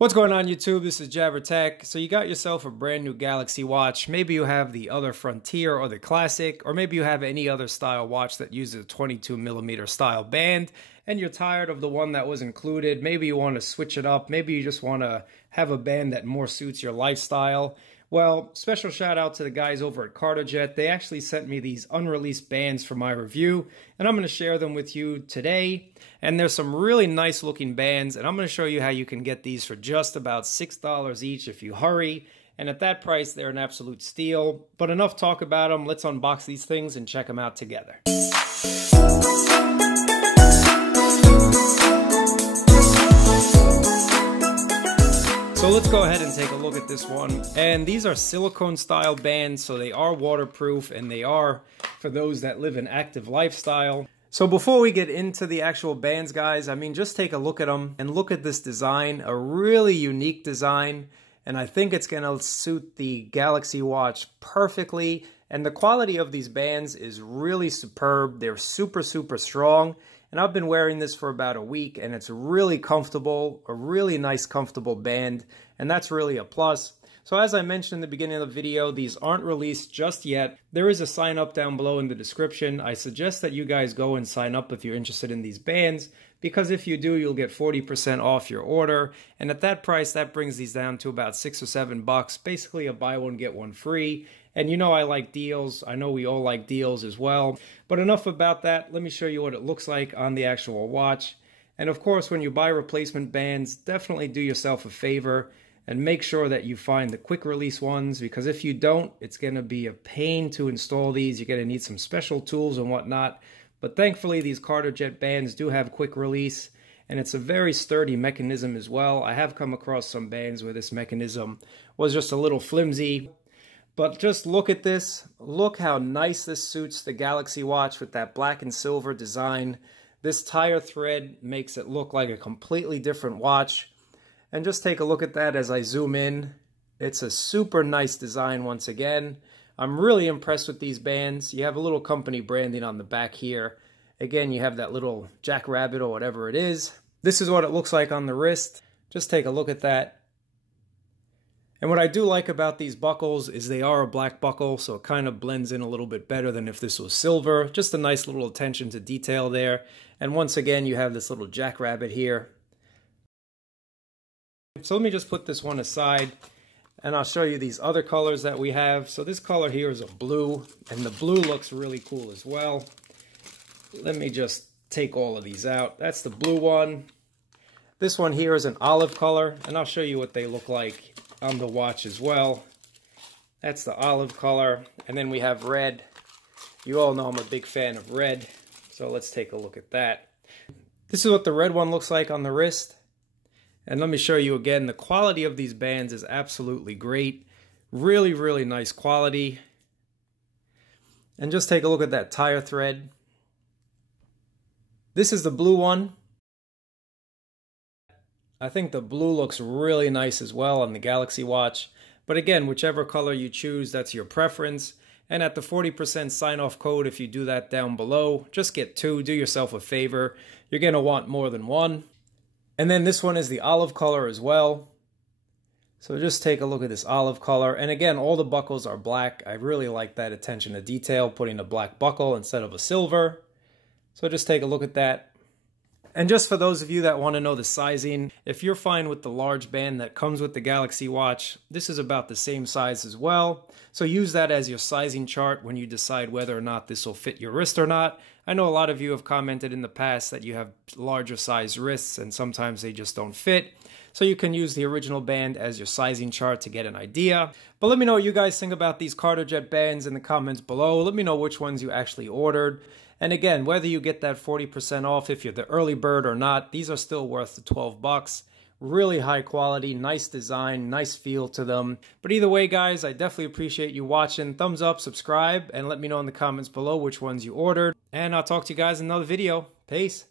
What's going on YouTube? This is Jabber Tech. So you got yourself a brand new Galaxy watch. Maybe you have the other Frontier or the Classic, or maybe you have any other style watch that uses a 22mm style band and you're tired of the one that was included. Maybe you want to switch it up. Maybe you just want to have a band that more suits your lifestyle. Well, special shout out to the guys over at Carterjett. They actually sent me these unreleased bands for my review, and I'm going to share them with you today. And there's some really nice looking bands, and I'm going to show you how you can get these for just about $6 each if you hurry. And at that price, they're an absolute steal. But enough talk about them. Let's unbox these things and check them out together. So let's go ahead and take a look at this one. And these are silicone style bands, so they are waterproof and they are for those that live an active lifestyle. So before we get into the actual bands, guys, I mean, just take a look at them and look at this design, a really unique design. And I think it's going to suit the Galaxy Watch perfectly. And the quality of these bands is really superb. They're super, super strong. And I've been wearing this for about a week, and it's really comfortable, a really nice, comfortable band, and that's really a plus. So as I mentioned in the beginning of the video, these aren't released just yet. There is a sign up down below in the description. I suggest that you guys go and sign up if you're interested in these bands, because if you do, you'll get 40% off your order. And at that price, that brings these down to about $6 or $7, basically a buy one, get one free. And you know I like deals. I know we all like deals as well. But enough about that. Let me show you what it looks like on the actual watch. And of course, when you buy replacement bands, definitely do yourself a favor and make sure that you find the quick release ones, because if you don't, it's going to be a pain to install these. You're going to need some special tools and whatnot. But thankfully, these Carterjett bands do have quick release, and it's a very sturdy mechanism as well. I have come across some bands where this mechanism was just a little flimsy. But just look at this. Look how nice this suits the Galaxy Watch with that black and silver design. This tire thread makes it look like a completely different watch. And just take a look at that as I zoom in. It's a super nice design once again. I'm really impressed with these bands. You have a little company branding on the back here. Again, you have that little jackrabbit or whatever it is. This is what it looks like on the wrist. Just take a look at that. And what I do like about these buckles is they are a black buckle, so it kind of blends in a little bit better than if this was silver. Just a nice little attention to detail there. And once again, you have this little jackrabbit here. So let me just put this one aside, and I'll show you these other colors that we have. So this color here is a blue, and the blue looks really cool as well. Let me just take all of these out. That's the blue one. This one here is an olive color, and I'll show you what they look like on the watch as well. That's the olive color. And then we have red. You all know I'm a big fan of red, so let's take a look at that. This is what the red one looks like on the wrist. And let me show you again, the quality of these bands is absolutely great. Really, really nice quality. And just take a look at that tire thread. This is the blue one. I think the blue looks really nice as well on the Galaxy Watch. But again, whichever color you choose, that's your preference. And at the 40% sign-off code, if you do that down below, just get two. Do yourself a favor. You're going to want more than one. And then this one is the olive color as well. So just take a look at this olive color. And again, all the buckles are black. I really like that attention to detail, putting a black buckle instead of a silver. So just take a look at that. And just for those of you that want to know the sizing, if you're fine with the large band that comes with the Galaxy Watch, this is about the same size as well. So use that as your sizing chart when you decide whether or not this will fit your wrist or not. I know a lot of you have commented in the past that you have larger size wrists and sometimes they just don't fit. So you can use the original band as your sizing chart to get an idea. But let me know what you guys think about these Carterjett bands in the comments below. Let me know which ones you actually ordered. And again, whether you get that 40% off if you're the early bird or not, these are still worth the $12. Really high quality, nice design, nice feel to them. But either way, guys, I definitely appreciate you watching. Thumbs up, subscribe, and let me know in the comments below which ones you ordered. And I'll talk to you guys in another video. Peace.